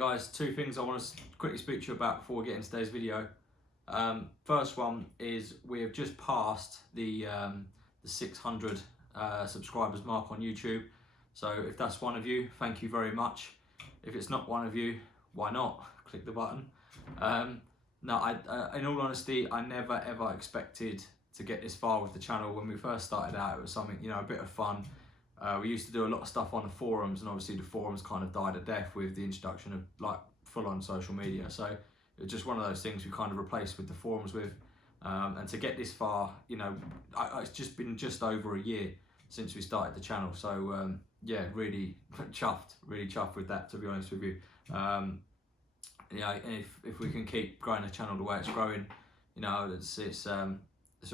Guys, two things I want to quickly speak to you about before we get into today's video. First one is we have just passed the 600 subscribers mark on YouTube. So if that's one of you, thank you very much. If it's not one of you, why not? Click the button. No, in all honesty, I never ever expected to get this far with the channel. When we first started out, it was something, you know, a bit of fun. We used to do a lot of stuff on the forums, and obviously the forums kind of died a death with the introduction of like full-on social media. So it was just one of those things we kind of replaced with the forums with. And to get this far, you know, it's just been just over a year since we started the channel. So yeah, really chuffed with that, to be honest with you. Yeah, and if we can keep growing the channel the way it's growing, you know, it's a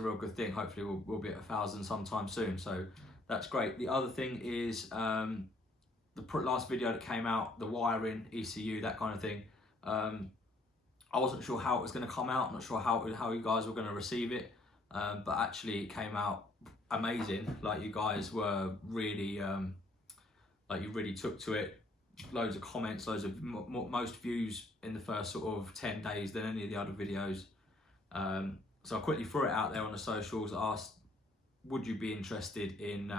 real good thing. Hopefully we'll be at 1,000 sometime soon. So that's great. The other thing is the last video that came out, the wiring, ECU, that kind of thing. I wasn't sure how it was going to come out. I'm not sure how you guys were going to receive it, but actually it came out amazing. Like, you guys were really, like, you really took to it. Loads of comments, loads of most views in the first sort of 10 days than any of the other videos. So I quickly threw it out there on the socials, asked, would you be interested in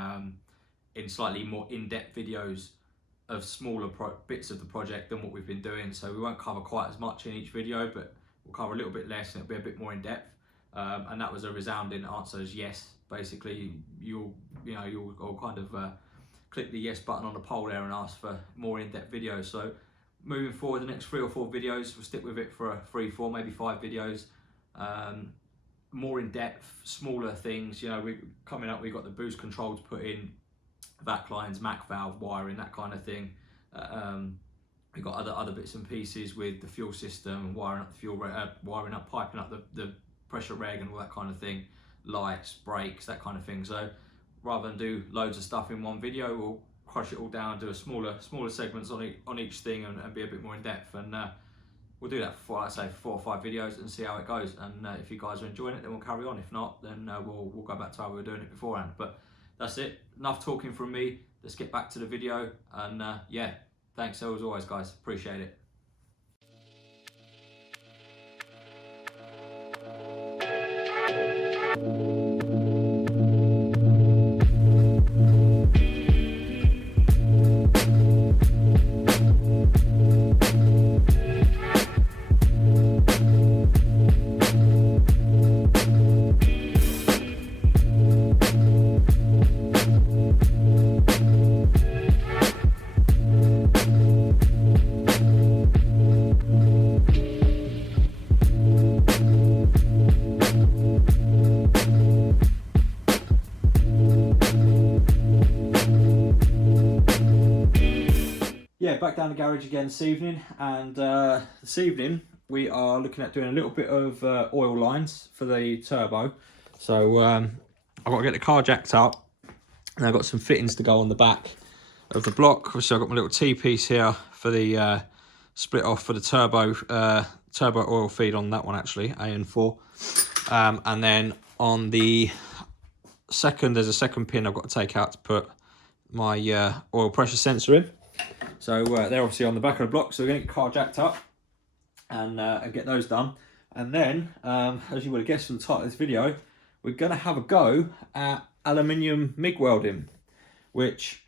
slightly more in-depth videos of smaller bits of the project than what we've been doing? So we won't cover quite as much in each video, but we'll cover a little bit less and it'll be a bit more in-depth. And that was a resounding answer, as yes. Basically, you'll all kind of click the yes button on the poll there and ask for more in-depth videos. So moving forward, the next 3 or 4 videos, we'll stick with it for 3, 4, maybe 5 videos. More in-depth, smaller things. You know, we've got the boost control to put in, vac lines, Mac valve wiring, that kind of thing. We've got other bits and pieces with the fuel system, wiring up the fuel, piping up the pressure reg and all that kind of thing, lights, brakes, that kind of thing. So rather than do loads of stuff in one video, we'll crush it all down, do a smaller segments on each thing, and be a bit more in depth. And we'll do that for, like I say, 4 or 5 videos and see how it goes. And if you guys are enjoying it, then we'll carry on. If not, then we'll go back to how we were doing it beforehand. But that's it. Enough talking from me. Let's get back to the video. And yeah, thanks as always, guys. Appreciate it. Yeah, back down the garage again this evening, and this evening we are looking at doing a little bit of oil lines for the turbo. So I've got to get the car jacked up, and I've got some fittings to go on the back of the block. So I've got my little T-piece here for the split off for the turbo oil feed on that one, actually, AN4. And then on the second, there's a second pin I've got to take out to put my oil pressure sensor in. So they're obviously on the back of the block, so we're going to get the car jacked up and get those done. And then, as you would have guessed from the title of this video, we're going to have a go at aluminium MIG welding, which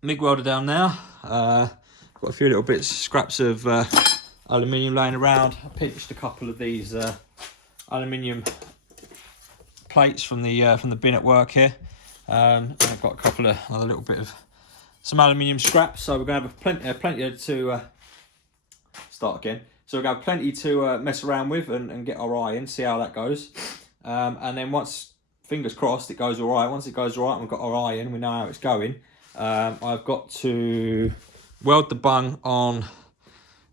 MIG welder down now. Got a few little bits, scraps of aluminium laying around. I pinched a couple of these aluminium plates from the bin at work here. And I've got a couple of other little bit of some aluminium scraps, so we're going to have plenty to start again. So we're going to have plenty to mess around with and get our eye in, see how that goes. And then once, fingers crossed, it goes all right. Once it goes all right and we've got our eye in, we know how it's going. I've got to weld the bung on,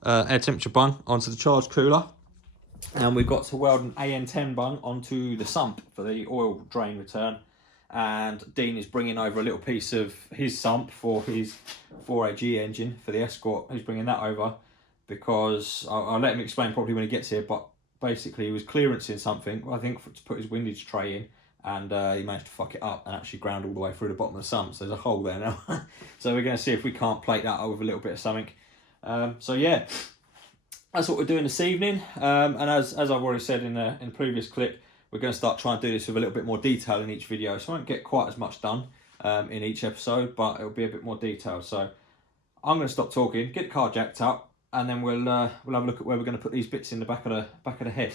air temperature bung onto the charge cooler. And we've got to weld an AN10 bung onto the sump for the oil drain return. And Dean is bringing over a little piece of his sump for his 4AG engine for the Escort. He's bringing that over because I'll let him explain probably when he gets here, but basically he was clearancing something, I think, to put his windage tray in, and he managed to fuck it up and actually ground all the way through the bottom of the sump, so there's a hole there now. So we're going to see if we can't plate that over with a little bit of something. So yeah, that's what we're doing this evening. And as I've already said in a previous clip, we're going to start trying to do this with a little bit more detail in each video. So I won't get quite as much done in each episode, but it'll be a bit more detailed. So I'm going to stop talking, get the car jacked up, and then we'll have a look at where we're going to put these bits in the back of the head,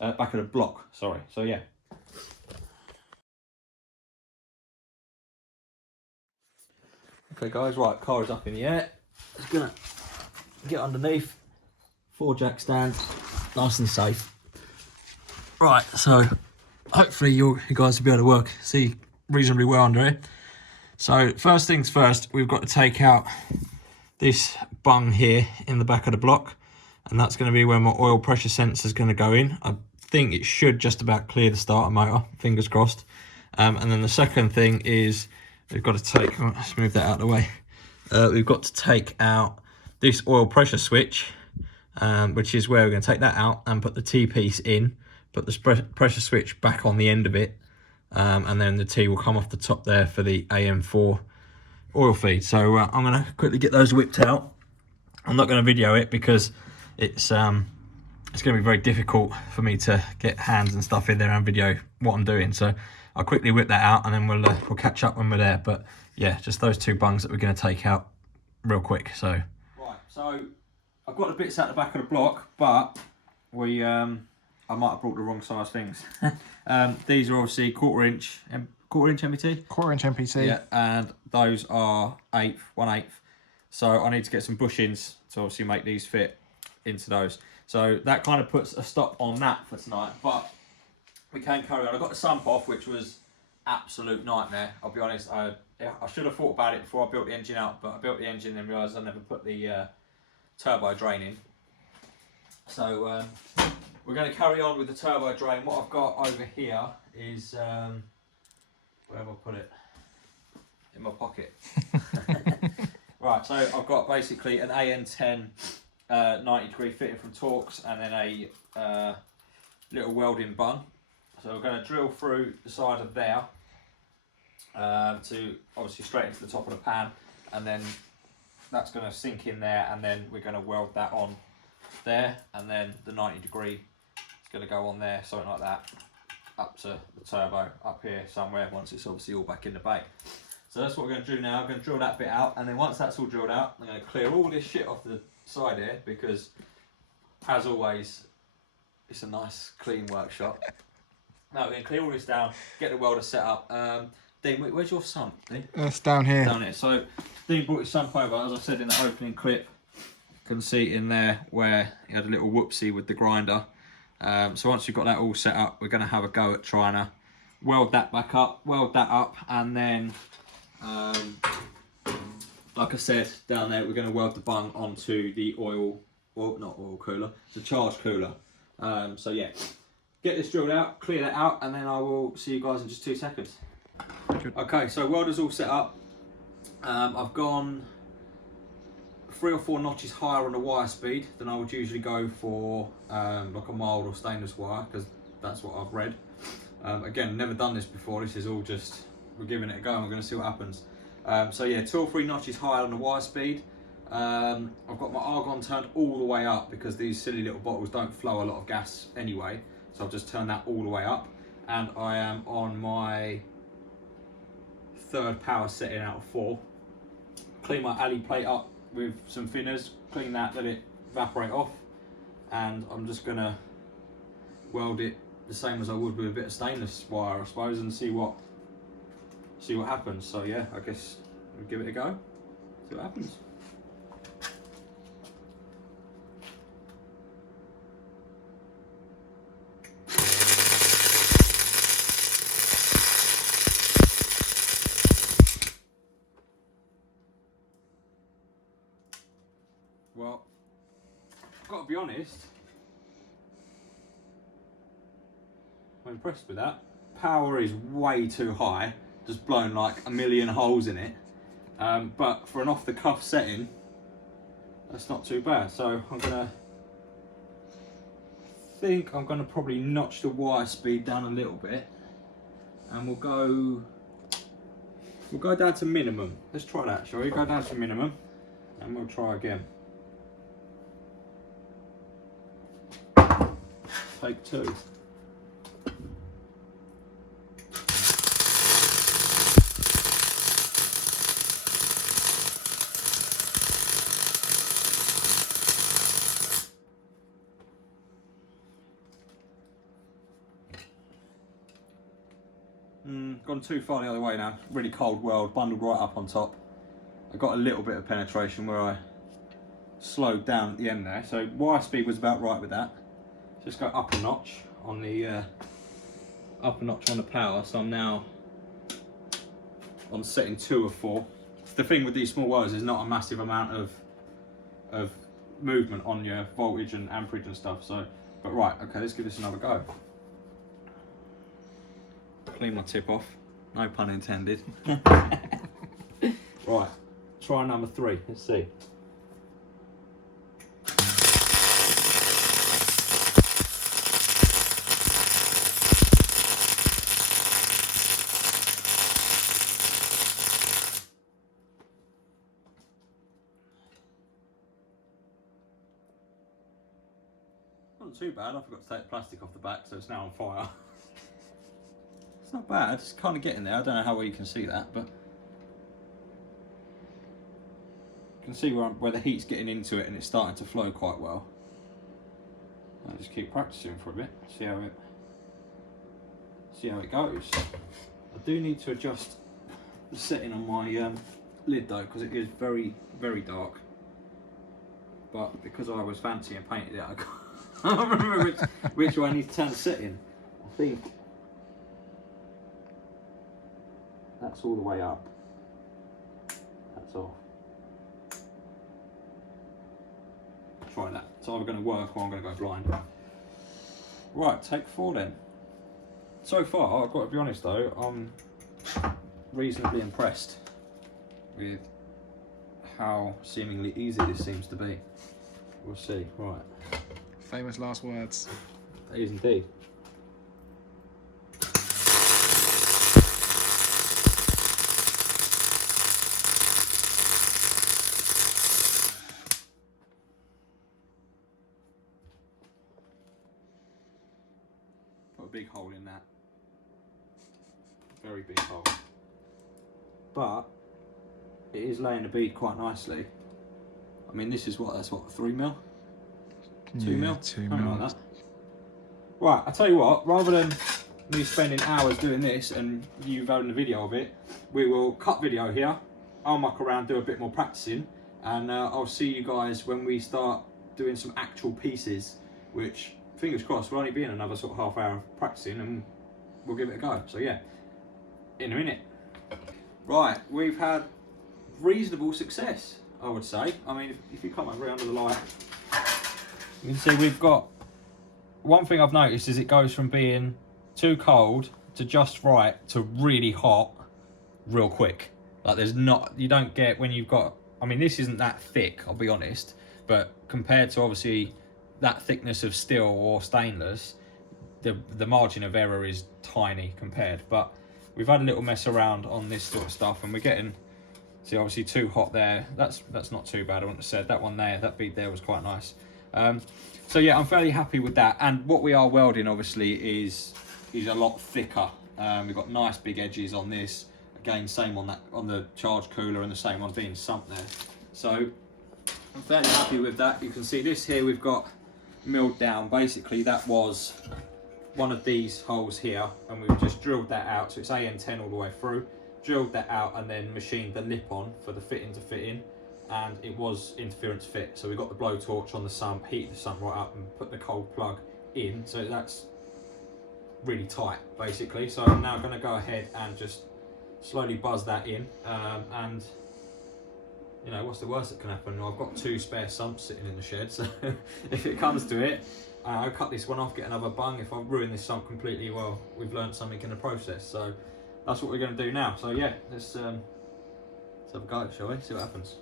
back of the block. Sorry. So yeah. Okay guys, right, car is up in the air. Just gonna get underneath, 4 jack stands, nice and safe. Right, so hopefully you guys will be able to see reasonably well under it. So first things first, we've got to take out this bung here in the back of the block, and that's going to be where my oil pressure sensor is going to go in. I think it should just about clear the starter motor, fingers crossed. And then the second thing is we've got to take, let's move that out of the way. We've got to take out this oil pressure switch, which is where we're going to take that out and put the T-piece in, put the pressure switch back on the end of it, and then the T will come off the top there for the AM4 oil feed. So I'm going to quickly get those whipped out. I'm not going to video it because it's going to be very difficult for me to get hands and stuff in there and video what I'm doing. So I'll quickly whip that out and then we'll catch up when we're there. But yeah, just those 2 bungs that we're going to take out real quick. So right, so I've got the bits out the back of the block, but I might have brought the wrong size things. These are obviously quarter inch MBT? Quarter inch MPT. Yeah, and those are 1/8. So I need to get some bushings to obviously make these fit into those. So that kind of puts a stop on that for tonight, but we can carry on. I got the sump off, which was absolute nightmare. I'll be honest, I should have thought about it before I built the engine out, but I built the engine and realised I never put the turbo drain in. So we're going to carry on with the turbo drain. What I've got over here is, where have I put it? In my pocket. Right, so I've got basically an AN10 90-degree fitting from Torx, and then a little welding bung. So we're going to drill through the side of there to obviously straight into the top of the pan, and then that's going to sink in there, and then we're going to weld that on there, and then the 90-degree is going to go on there, something like that, up to the turbo up here somewhere once it's obviously all back in the bag. So that's what we're going to do now. I'm going to drill that bit out, and then once that's all drilled out, I'm going to clear all this shit off the side here, because as always it's a nice clean workshop. Now we're going to clear all this down, get the welder set up. Dean, where's your sump, Dean? It's down here. Down here. So Dean brought his sump over, as I said in the opening clip. You can see in there where he had a little whoopsie with the grinder. So once we've got that all set up, we're going to have a go at trying to weld that back up, weld that up, and then like I said, down there we're going to weld the bung onto the not oil cooler, the charge cooler. So yeah, get this drilled out, clear that out, and then I will see you guys in just 2 seconds. Good. Okay, so welder's all set up. I've gone 3 or 4 notches higher on the wire speed than I would usually go for like a mild or stainless wire, because that's what I've read. Again, never done this before. This is all just, we're giving it a go and we're going to see what happens. So yeah, 2 or 3 notches higher on the wire speed. I've got my argon turned all the way up because these silly little bottles don't flow a lot of gas anyway. So I've just turned that all the way up, and I am on my 3rd power setting out of 4. Clean my alley plate up with some thinners, clean that, let it evaporate off, and I'm just going to weld it the same as I would with a bit of stainless wire, I suppose, and see what happens. So yeah, I guess we'll give it a go, see what happens. Well, I've got to be honest, I'm impressed with that. Power is way too high, just blown like a million holes in it. But for an off-the-cuff setting, that's not too bad. So I'm gonna probably notch the wire speed down a little bit, and we'll go down to minimum. Let's try that, shall we? Go down to minimum, and we'll try again. Take two. Gone too far the other way now. Really cold weld, bundled right up on top. I got a little bit of penetration where I slowed down at the end there. So wire speed was about right with that. Just go up a notch on the power. So I'm now on setting 2 of 4. The thing with these small wires is not a massive amount of movement on your voltage and amperage and stuff. So, but right, okay, let's give this another go. Clean my tip off, no pun intended. Right, try number 3, let's see. Not too bad, I forgot to take the plastic off the back, so it's now on fire. It's not bad, it's kind of getting there. I don't know how well you can see that, but you can see where the heat's getting into it and it's starting to flow quite well. I'll just keep practicing for a bit, see how it goes. I do need to adjust the setting on my lid though, because it is very, very dark. But because I was fancy and painted it, I can't remember which way I need to turn the setting. I think that's all the way up. That's off. Try that. It's either going to work or I'm going to go blind. Right, take 4 then. So far, I've got to be honest though, I'm reasonably impressed with how seemingly easy this seems to be. We'll see. Right. Famous last words. It is indeed. Put a big hole in that. Very big hole. But it is laying the bead quite nicely. I mean, this is that's what, 3 mil? 2 mil? 2 Something mil. like that. Right, I tell you what, rather than me spending hours doing this and you having a video of it, we will cut video here. I'll muck around, do a bit more practicing, and I'll see you guys when we start doing some actual pieces, which, fingers crossed, will only be in another sort of half hour of practicing and we'll give it a go. So yeah, in a minute. Right, we've had reasonable success, I would say. I mean, if you come over here under the light, you can see we've got, one thing I've noticed is it goes from being too cold to just right to really hot real quick. Like there's not, you don't get when you've got, I mean this isn't that thick, I'll be honest, but compared to obviously that thickness of steel or stainless, the margin of error is tiny compared. But we've had a little mess around on this sort of stuff and we're getting, see obviously too hot there. That's not too bad, I wouldn't have said. That one there, that bead there was quite nice. So yeah, I'm fairly happy with that. And what we are welding obviously is a lot thicker. We've got nice big edges on this. Again, same on that, on the charge cooler, and the same on being sump there. So I'm fairly happy with that. You can see this here we've got milled down. Basically that was one of these holes here, and we've just drilled that out. So it's AN10 all the way through. Drilled that out and then machined the lip on for the fitting to fit in. And it was interference fit, so we got the blowtorch on the sump, heated the sump right up and put the cold plug in, so that's really tight basically. So I'm now going to go ahead and just slowly buzz that in, and you know, what's the worst that can happen? I've got 2 spare sumps sitting in the shed, so if it comes to it, I'll cut this one off, get another bung. If I ruin this sump completely, well, we've learned something in the process. So that's what we're going to do now. So yeah, let's have a go, shall we? See what happens.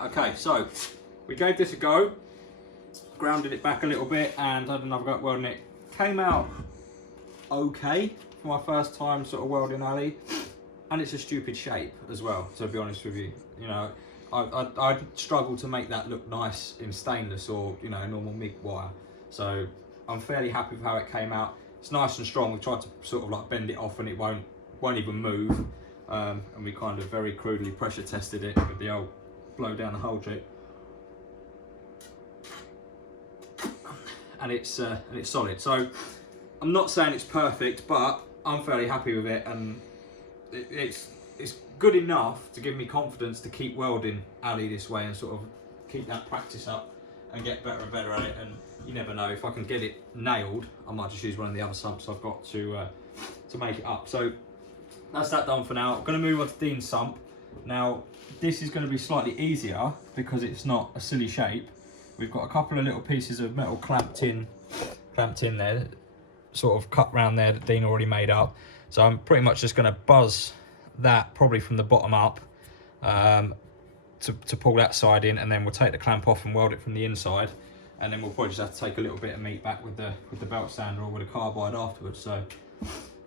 Okay, so we gave this a go, grounded it back a little bit and had another go at welding it. Came out okay for my first time sort of welding alley, and it's a stupid shape as well, to be honest with you. You know, I struggle to make that look nice in stainless or, you know, normal MIG wire. So I'm fairly happy with how it came out. It's nice and strong. We tried to sort of like bend it off and it won't even move. And we kind of very crudely pressure tested it with the old blow down the hole trick. And it's solid. So I'm not saying it's perfect, but I'm fairly happy with it, and it's good enough to give me confidence to keep welding alley this way and sort of keep that practice up and get better and better at it. And you never know, if I can get it nailed, I might just use one of the other sumps I've got to make it up. So that's that done for now. I'm going to move on to Dean's sump. Now this is going to be slightly easier because it's not a silly shape. We've got a couple of little pieces of metal clamped in there, sort of cut round there that Dean already made up. So I'm pretty much just going to buzz that probably from the bottom up to pull that side in, and then we'll take the clamp off and weld it from the inside, and then we'll probably just have to take a little bit of meat back with the belt sander or with a carbide afterwards. So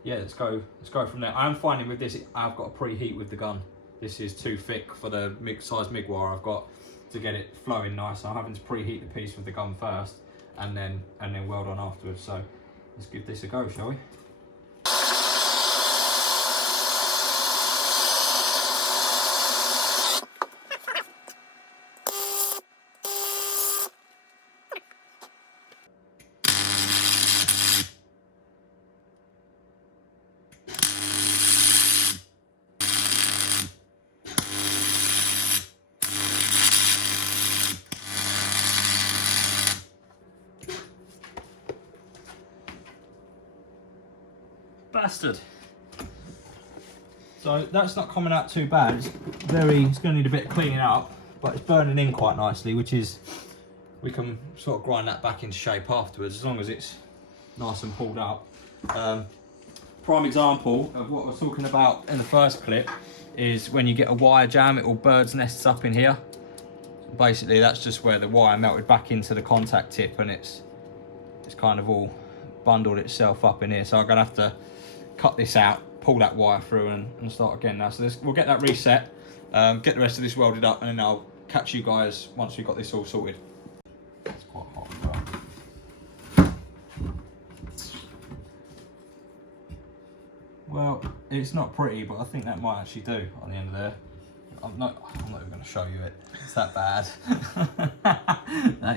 yeah, let's go from there. I'm finding with this, I've got to preheat with the gun. This is too thick for the size MIG wire I've got to get it flowing nice. I'm having to preheat the piece with the gun first and then weld on afterwards. So let's give this a go, shall we? Bastard. So that's not coming out too bad. It's going to need a bit of cleaning up, but it's burning in quite nicely, which is, we can sort of grind that back into shape afterwards as long as it's nice and pulled up. Prime example of what I was talking about in the first clip is when you get a wire jam, it all bird's nests up in here. Basically that's just where the wire melted back into the contact tip, and it's kind of all bundled itself up in here. So I'm going to have to cut this out, pull that wire through and start again now. So we'll get that reset, get the rest of this welded up, and then I'll catch you guys once we've got this all sorted. It's quite hot as well. Well, it's not pretty, but I think that might actually do on the end of there. I'm not even going to show you it. It's that bad.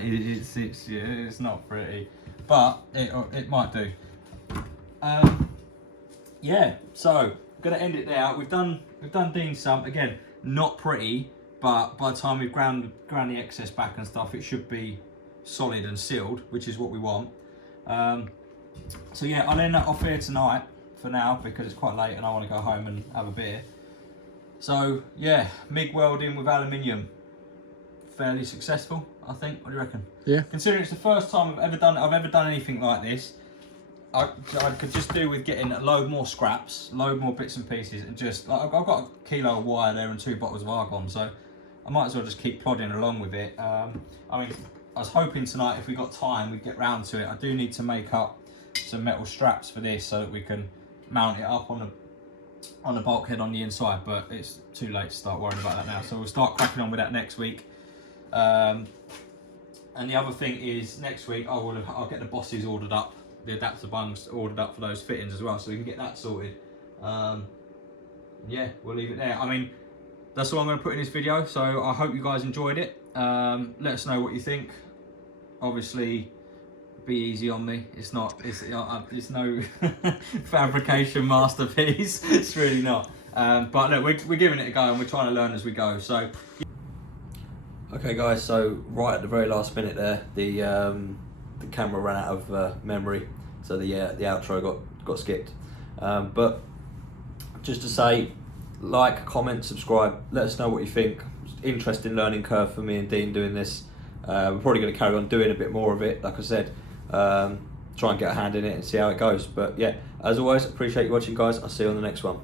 It's not pretty, but it might do. Yeah, so I'm gonna end it there. We've done Dean's sump again. Not pretty, but by the time we've ground the excess back and stuff, it should be solid and sealed, which is what we want. So yeah, I'll end that off here tonight for now because it's quite late and I want to go home and have a beer. So yeah, MIG welding with aluminium, fairly successful, I think. What do you reckon? Yeah. Considering it's the first time I've ever done anything like this, I could just do with getting a load more scraps, load more bits and pieces, and just like, I've got a kilo of wire there and 2 bottles of argon, so I might as well just keep plodding along with it. I mean, I was hoping tonight if we got time we'd get round to it. I do need to make up some metal straps for this so that we can mount it up on the bulkhead on the inside, but it's too late to start worrying about that now. So we'll start cracking on with that next week. And the other thing is next week I'll get the bosses ordered up, the adapter bungs ordered up for those fittings as well, so we can get that sorted. Yeah, we'll leave it there. I mean, that's all I'm going to put in this video, so I hope you guys enjoyed it. Let us know what you think. Obviously, be easy on me. It's no fabrication masterpiece. It's really not. But look, we're giving it a go and we're trying to learn as we go. So, okay, guys. So right at the very last minute there, the camera ran out of memory, so the outro got skipped. But just to say, like, comment, subscribe. Let us know what you think. Interesting learning curve for me and Dean doing this. We're probably going to carry on doing a bit more of it, like I said. Try and get a hand in it and see how it goes. But yeah, as always, appreciate you watching, guys. I'll see you on the next one.